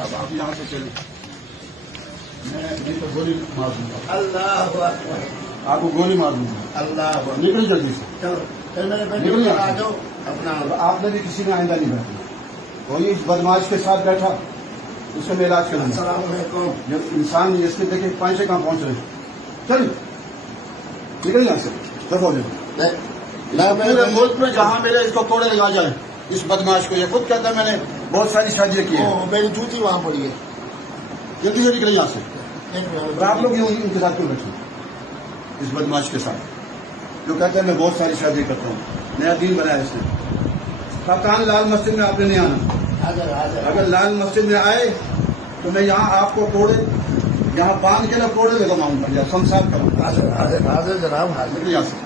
साहब आप यहाँ से चले, मैं नहीं तो गोली मार दूंगा। अल्लाह अकबर, आपको गोली मार दूंगा। अल्लाह अकबर। निकल जल्दी से, चलो फिर मेरे बेटे निकल को यहाँ आ से। जाओ अपना। और आपने भी किसी में आइंदा नहीं बैठना। कोई इस बदमाश के साथ बैठा, उसका मैं इलाज कराऊंगा। अस्सलाम वालेकुम। जब इंसान इसके देखे पैसे कहाँ पहुंच रहे, चल निकल यहाँ से, दफा हो जाए। पूरे मुल्क में जहाँ मेरे इसको कोड़े लगा जाए इस बदमाश को। ये खुद कहता है मैंने बहुत सारी शादियां की है। मेरी जूती वहाँ पड़ी है। जल्दी से निकले यहाँ से। एक और आप लोग यूं इंतजार क्यों बैठे इस बदमाश के साथ, जो कहता है मैं बहुत सारी शादी करता हूँ, नया दीन बनाया इसने। काकान लाल मस्जिद में आपने नहीं आना। अगर लाल मस्जिद में आए तो मैं यहाँ आपको कोड़े यहाँ बांध के ना कोड़े लगाऊंगा या शमशाद करूंगा। हाजिर जनाब, हाजिर। निकले यहाँ से।